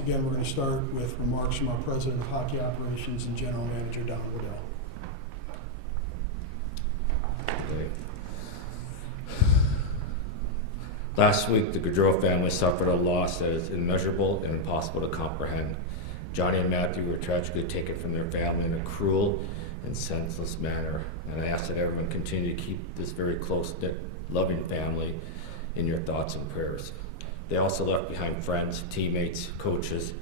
again, we're going to start with remarks from our President of Hockey Operations and General Manager, Don Waddell. Last week, the Gaudreau family suffered a loss that is immeasurable and impossible to comprehend. Johnny and Matthew were tragically taken from their family in a cruel and senseless manner, and I ask that everyone continue to keep this very close-knit, loving family in your thoughts and prayers. They also left behind friends, teammates, coaches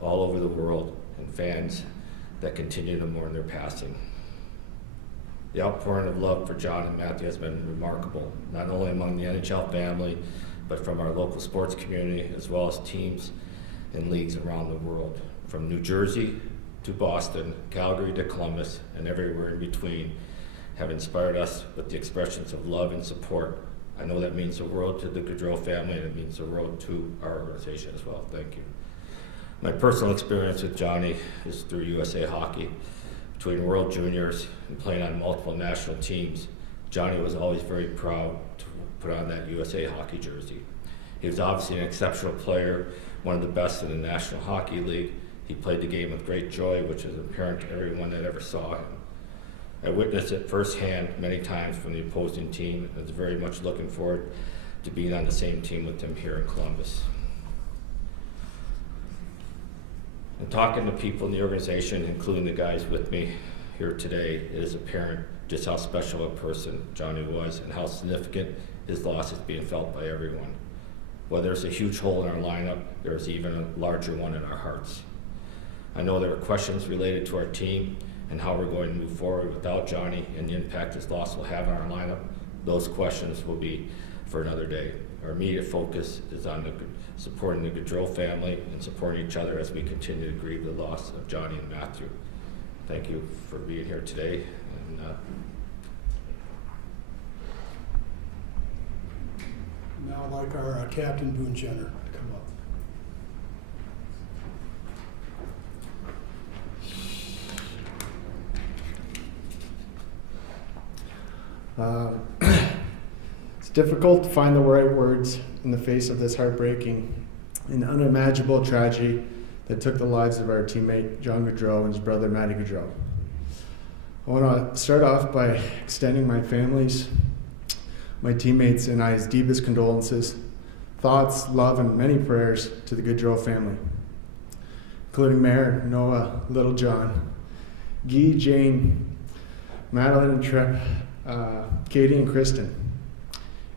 all over the world, and fans that continue to mourn their passing. The outpouring of love for John and Matthew has been remarkable, not only among the NHL family, but from our local sports community, as well as teams and leagues around the world. From New Jersey to Boston, Calgary to Columbus, and everywhere in between, have inspired us with the expressions of love and support. I know that means the world to the Gaudreau family, and it means the world to our organization as well. Thank you. My personal experience with Johnny is through USA Hockey. Between World Juniors and playing on multiple national teams, Johnny was always very proud to put on that USA Hockey jersey. He was obviously an exceptional player, one of the best in the National Hockey League. He played the game with great joy, which is apparent to everyone that ever saw him. I witnessed it firsthand many times from the opposing team, and was very much looking forward to being on the same team with him here in Columbus. And talking to people in the organization, including the guys with me here today, it is apparent just how special a person Johnny was and how significant his loss is being felt by everyone. While there's a huge hole in our lineup, there's even a larger one in our hearts. I know there are questions related to our team and how we're going to move forward without Johnny and the impact his loss will have on our lineup. Those questions will be for another day. Our immediate focus is on supporting the Gaudreau family and supporting each other as we continue to grieve the loss of Johnny and Matthew. Thank you for being here today. And, Now I'd like our Captain Boone Jenner to come up. It's difficult to find the right words in the face of this heartbreaking and unimaginable tragedy that took the lives of our teammate John Gaudreau and his brother Matty Gaudreau. I want to start off by extending my family's, my teammates, and I's deepest condolences, thoughts, love, and many prayers to the Gaudreau family, including Mayor, Noah, Little John, Guy, Jane, Madeline, and Trip, Katie, and Kristen,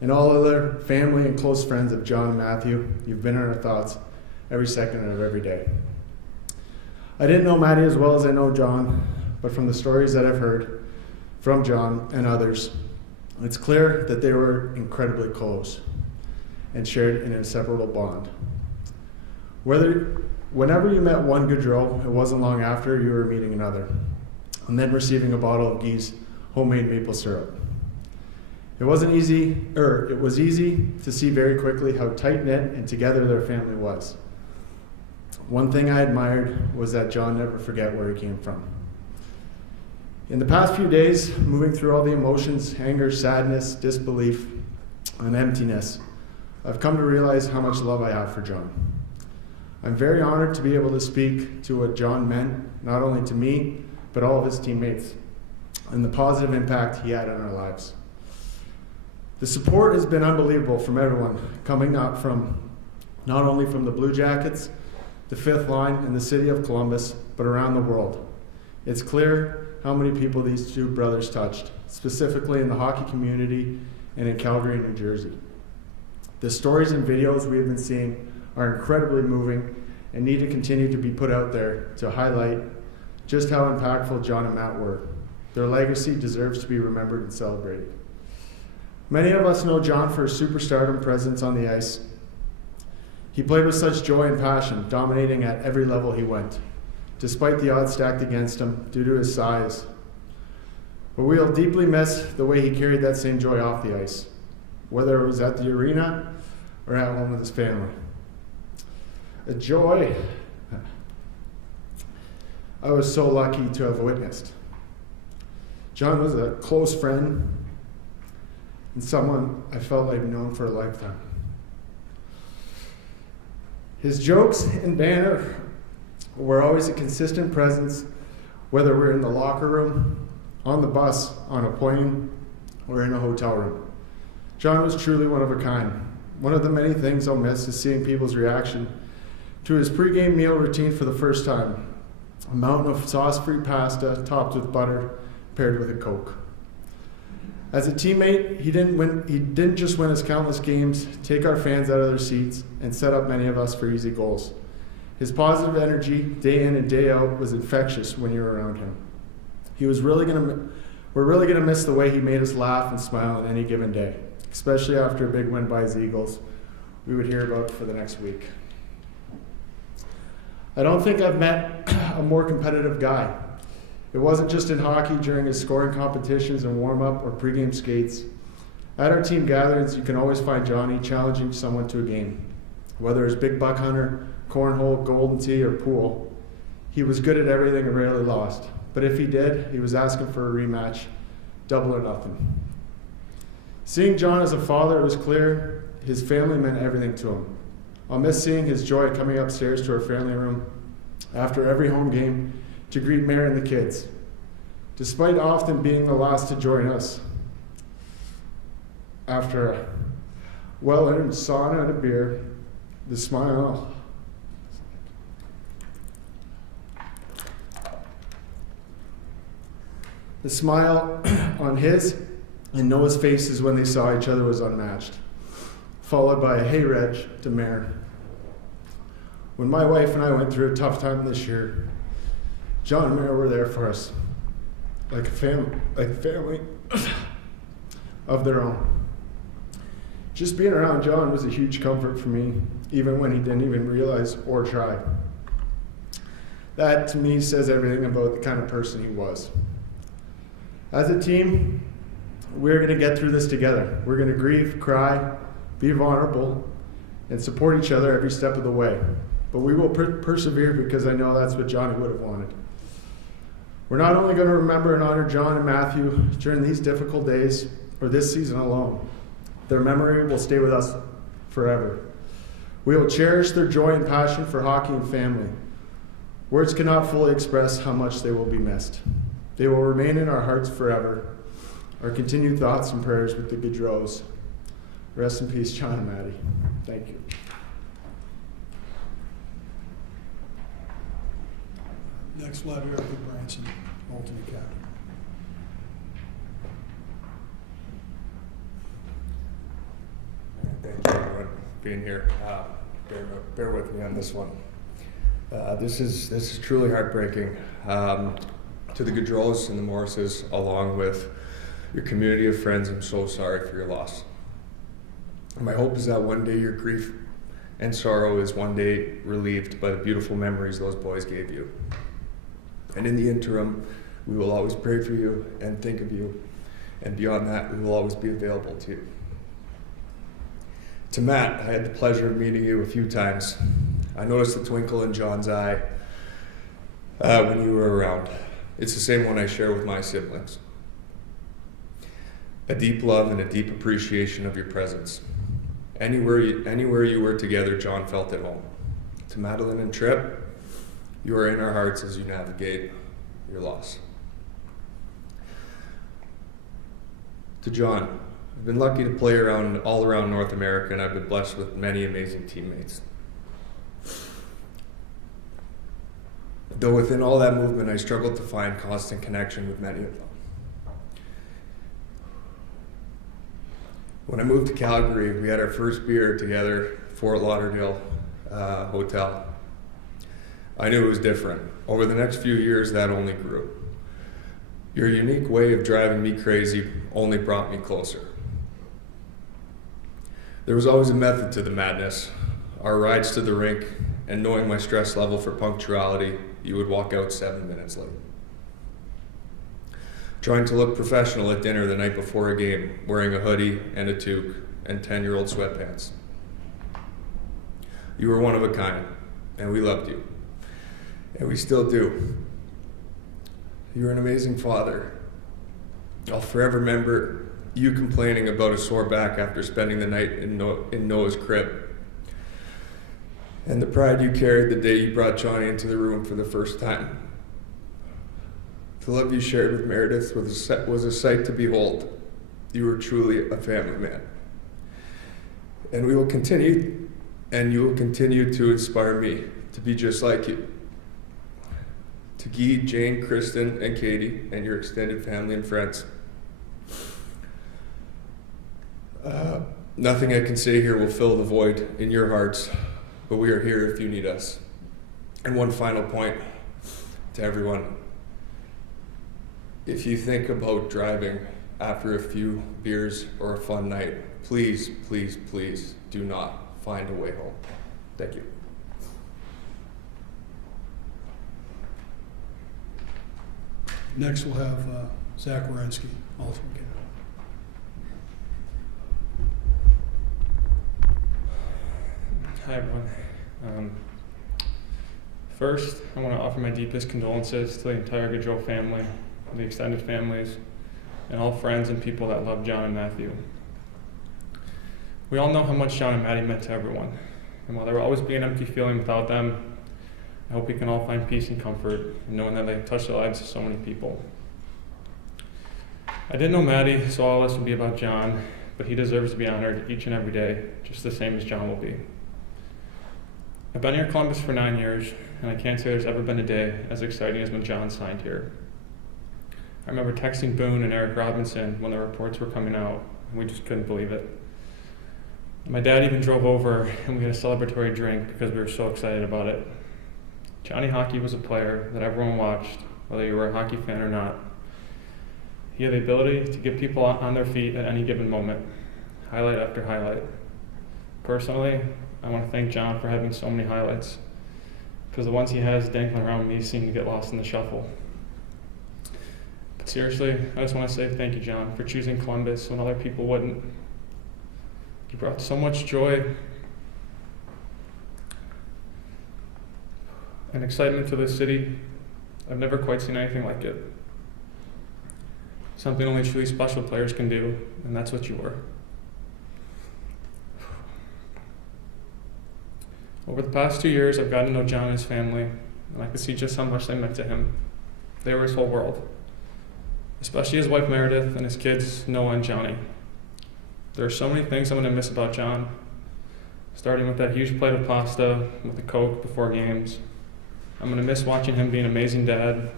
and all other family and close friends of John and Matthew. You've been in our thoughts every second of every day. I didn't know Matty as well as I know John, but from the stories that I've heard from John and others, it's clear that they were incredibly close and shared an inseparable bond. Whenever you met one Gaudreau, it wasn't long after you were meeting another, and then receiving a bottle of Guy's homemade maple syrup. It was easy to see very quickly how tight-knit and together their family was. One thing I admired was that John never forget where he came from. In the past few days, moving through all the emotions, anger, sadness, disbelief, and emptiness, I've come to realize how much love I have for John. I'm very honored to be able to speak to what John meant, not only to me, but all of his teammates, and the positive impact he had on our lives. The support has been unbelievable from everyone, coming up from not only from the Blue Jackets, the Fifth Line, and the city of Columbus, but around the world. It's clear how many people these two brothers touched, specifically in the hockey community and in Calgary, New Jersey. The stories and videos we have been seeing are incredibly moving and need to continue to be put out there to highlight just how impactful John and Matt were. Their legacy deserves to be remembered and celebrated. Many of us know John for his superstardom presence on the ice. He played with such joy and passion, dominating at every level he went, despite the odds stacked against him due to his size. But we'll deeply miss the way he carried that same joy off the ice, whether it was at the arena or at home with his family. A joy I was so lucky to have witnessed. John was a close friend and someone I felt I'd known for a lifetime. His jokes and banter were always a consistent presence, whether we're in the locker room, on the bus, on a plane, or in a hotel room. John was truly one of a kind. One of the many things I'll miss is seeing people's reaction to his pregame meal routine for the first time. A mountain of sauce-free pasta topped with butter, paired with a Coke. As a teammate, he didn't just win us countless games, take our fans out of their seats, and set up many of us for easy goals. His positive energy, day in and day out, was infectious when you were around him. We're really gonna miss the way he made us laugh and smile on any given day, especially after a big win by his Eagles we would hear about for the next week. I don't think I've met a more competitive guy. It wasn't just in hockey during his scoring competitions and warm-up or pregame skates. At our team gatherings, you can always find Johnny challenging someone to a game. Whether it's big buck hunter, cornhole, golden tee, or pool, he was good at everything and rarely lost. But if he did, he was asking for a rematch, double or nothing. Seeing John as a father, it was clear his family meant everything to him. I'll miss seeing his joy coming upstairs to our family room after every home game to greet Mary and the kids, despite often being the last to join us. After a well-earned sauna and a beer, the smile on his and Noah's faces when they saw each other was unmatched, followed by a "Hey Reg" to Mare. When my wife and I went through a tough time this year, John and Mare were there for us, like a family of their own. Just being around John was a huge comfort for me, even when he didn't even realize or try. That, to me, says everything about the kind of person he was. As a team, we're going to get through this together. We're going to grieve, cry, be vulnerable, and support each other every step of the way. But we will persevere because I know that's what Johnny would have wanted. We're not only going to remember and honor John and Matthew during these difficult days or this season alone. Their memory will stay with us forever. We will cherish their joy and passion for hockey and family. Words cannot fully express how much they will be missed. They will remain in our hearts forever. Our continued thoughts and prayers with the Gaudreaus. Rest in peace, John and Maddie. Thank you. Next, we'll have Erik Gudbranson, alternate captain. Thank you, everyone, for being here. Bear with me on this one. This is truly heartbreaking. To the Gaudreaus and the Morrises, along with your community of friends, I'm so sorry for your loss. My hope is that one day your grief and sorrow is one day relieved by the beautiful memories those boys gave you. And in the interim, we will always pray for you and think of you. And beyond that, we will always be available to you. To Matt, I had the pleasure of meeting you a few times. I noticed the twinkle in John's eye when you were around. It's the same one I share with my siblings. A deep love and a deep appreciation of your presence. Anywhere you were together, John felt at home. To Madeline and Tripp, you are in our hearts as you navigate your loss. To John, I've been lucky to play all around North America, and I've been blessed with many amazing teammates. Though within all that movement, I struggled to find constant connection with many of them. When I moved to Calgary, we had our first beer together, Fort Lauderdale Hotel. I knew it was different. Over the next few years, that only grew. Your unique way of driving me crazy only brought me closer. There was always a method to the madness. Our rides to the rink, and knowing my stress level for punctuality, you would walk out 7 minutes late. Trying to look professional at dinner the night before a game, wearing a hoodie and a toque and 10-year-old sweatpants. You were one of a kind, and we loved you. And we still do. You were an amazing father. I'll forever remember you complaining about a sore back after spending the night in Noah's crib. and the pride you carried the day you brought Johnny into the room for the first time. The love you shared with Meredith was a sight to behold. You were truly a family man. And you will continue to inspire me to be just like you. To Guy, Jane, Kristen, and Katie, and your extended family and friends. Nothing I can say here will fill the void in your hearts, but we are here if you need us. And one final point to everyone. If you think about driving after a few beers or a fun night, please, please, please do not find a way home. Thank you. Next, we'll have Zach Werenski, alternate candidate. Hi, everyone. First, I want to offer my deepest condolences to the entire Gaudreau family, the extended families, and all friends and people that love John and Matthew. We all know how much John and Maddie meant to everyone, and while there will always be an empty feeling without them, I hope we can all find peace and comfort in knowing that they touched the lives of so many people. I didn't know Maddie, so all this would be about John, but he deserves to be honored each and every day, just the same as John will be. I've been here in Columbus for 9 years, and I can't say there's ever been a day as exciting as when John signed here. I remember texting Boone and Erik Gudbranson when the reports were coming out, and we just couldn't believe it. My dad even drove over, and we had a celebratory drink because we were so excited about it. Johnny Hockey was a player that everyone watched, whether you were a hockey fan or not. He had the ability to get people on their feet at any given moment, highlight after highlight. Personally, I want to thank John for having so many highlights, because the ones he has dangling around me seem to get lost in the shuffle. But seriously, I just want to say thank you, John, for choosing Columbus when other people wouldn't. You brought so much joy and excitement to this city. I've never quite seen anything like it. Something only truly special players can do, and that's what you were. Over the past 2 years, I've gotten to know John and his family, and I could see just how much they meant to him. They were his whole world, especially his wife Meredith and his kids Noah and Johnny. There are so many things I'm going to miss about John, starting with that huge plate of pasta with a Coke before games. I'm going to miss watching him be an amazing dad.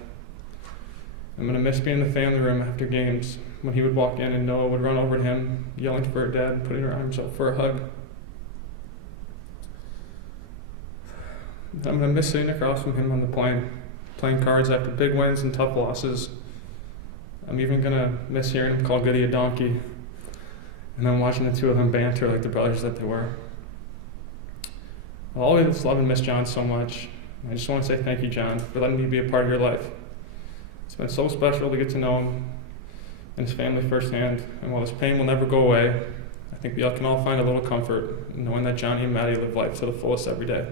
I'm going to miss being in the family room after games when he would walk in and Noah would run over to him, yelling for her dad and putting her arms up for a hug. I'm going to miss sitting across from him on the plane, playing cards after big wins and tough losses. I'm even going to miss hearing him call Goody a donkey, and then watching the two of them banter like the brothers that they were. I'll always love and miss John so much. I just want to say thank you, John, for letting me be a part of your life. It's been so special to get to know him and his family firsthand, and while this pain will never go away, I think we can all find a little comfort in knowing that Johnny and Maddie live life to the fullest every day.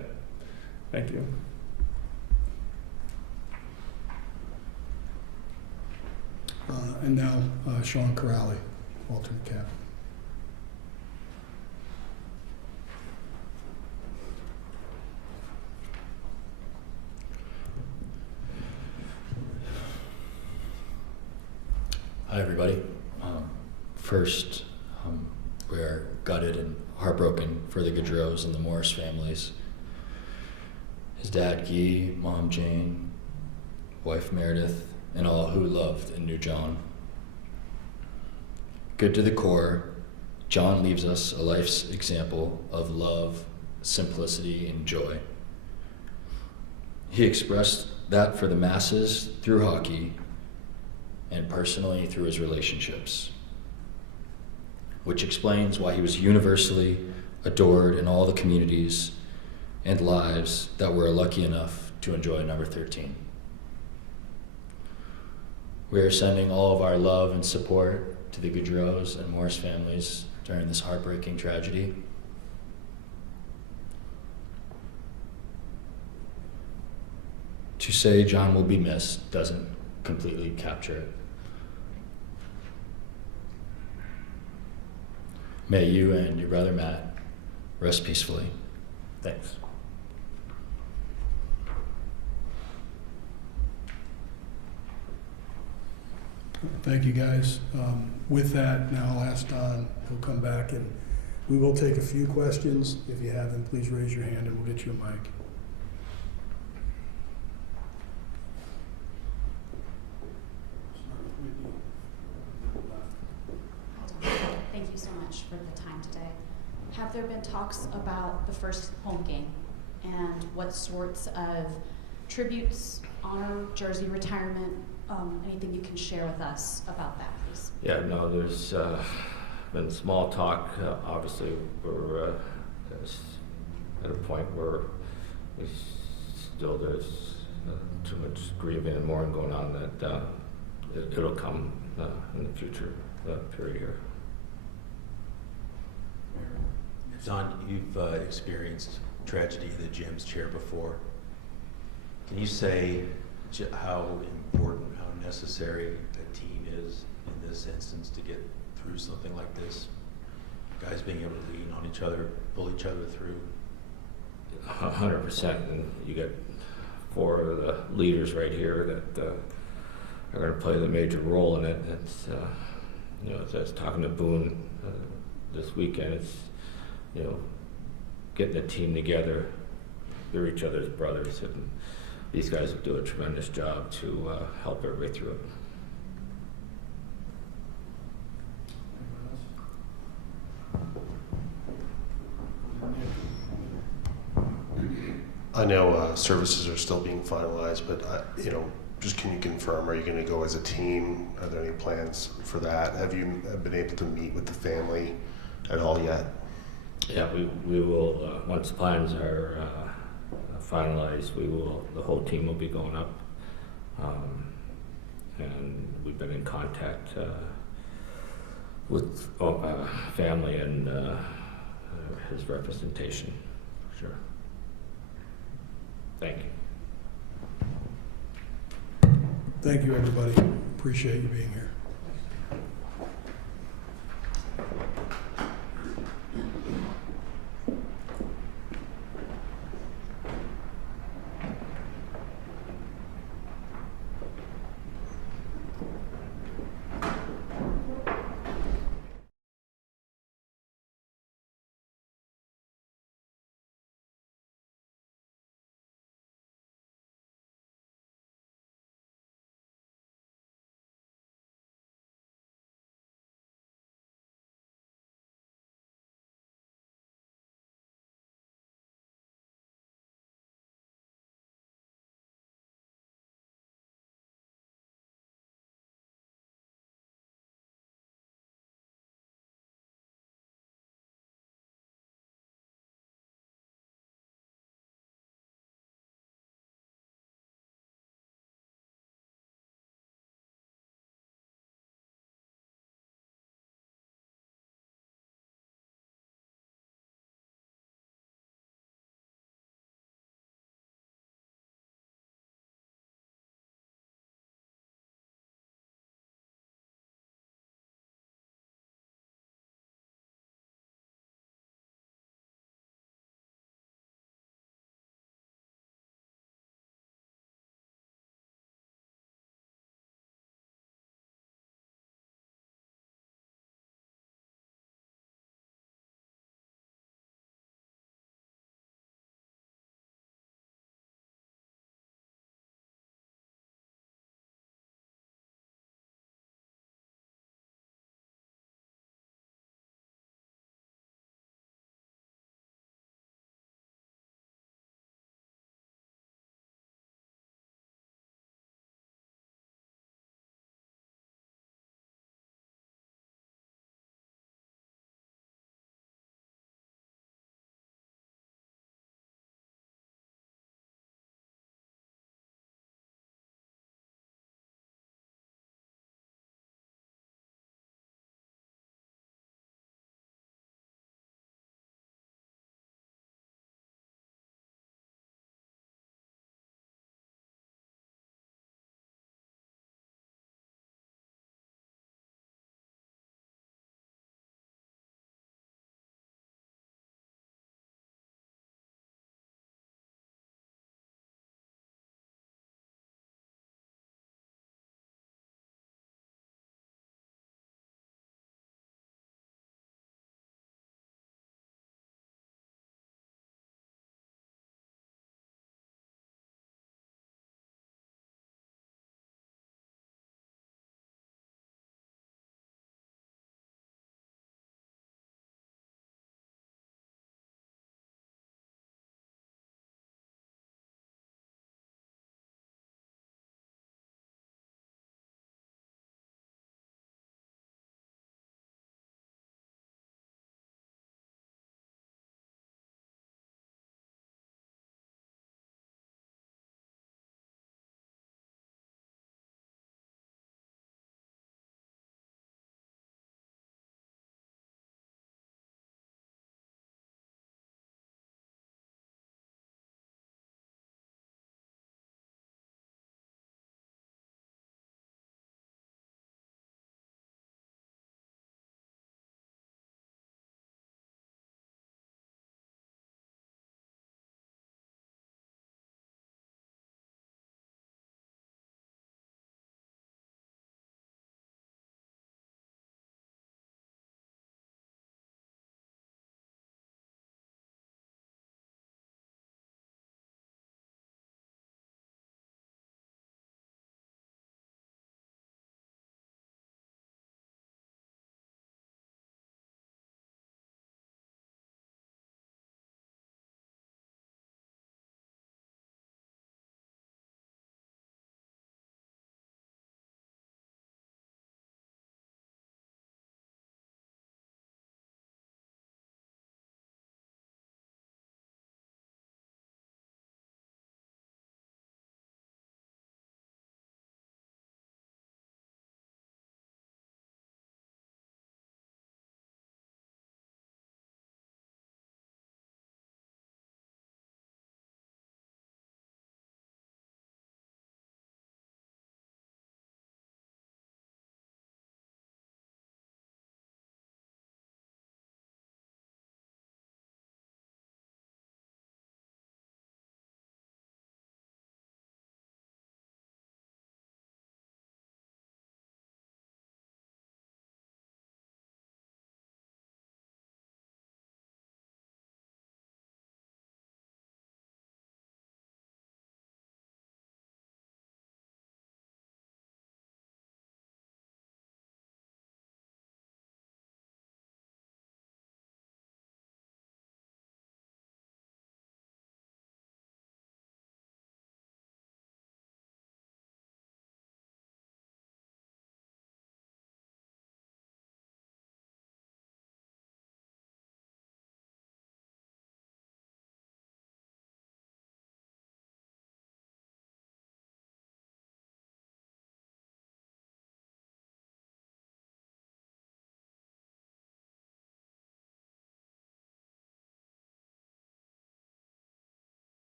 Thank you. And now Sean Kuraly, alternate captain. Hi, everybody. First, we're gutted and heartbroken for the Gaudreaus and the Morris families. His dad, Guy, mom, Jane, wife, Meredith, and all who loved and knew John. Good to the core, John leaves us a life's example of love, simplicity, and joy. He expressed that for the masses through hockey and personally through his relationships, which explains why he was universally adored in all the communities and lives that were lucky enough to enjoy number 13. We are sending all of our love and support to the Gaudreaus and Morris families during this heartbreaking tragedy. To say John will be missed doesn't completely capture it. May you and your brother Matt rest peacefully. Thanks. Thank you, guys. With that, now I'll ask Don. He'll come back, and we will take a few questions. If you have them, please raise your hand, and we'll get you a mic. Thank you so much for the time today. Have there been talks about the first home game and what sorts of tributes, honor, jersey retirement, anything you can share with us about that, please? Yeah, no, there's been small talk. Obviously, we're at a point where there's too much grieving and mourning going on that it'll come in the future period here. Don, you've experienced tragedy in the gym's chair before. Can you say how important, how necessary a team is in this instance to get through something like this? Guys being able to lean on each other, pull each other through. 100%, and you got 4 of the leaders right here that are going to play the major role in it. It's as I was talking to Boone this weekend, it's getting the team together. They're each other's brothers, and these guys will do a tremendous job to help everybody through it. I know services are still being finalized, but just can you confirm, are you going to go as a team? Are there any plans for that? Have you been able to meet with the family at all yet? Yeah, we will, once the plans are finalized, the whole team will be going up. And we've been in contact with family and his representation, for sure. Thank you. Thank you, everybody. Appreciate you being here.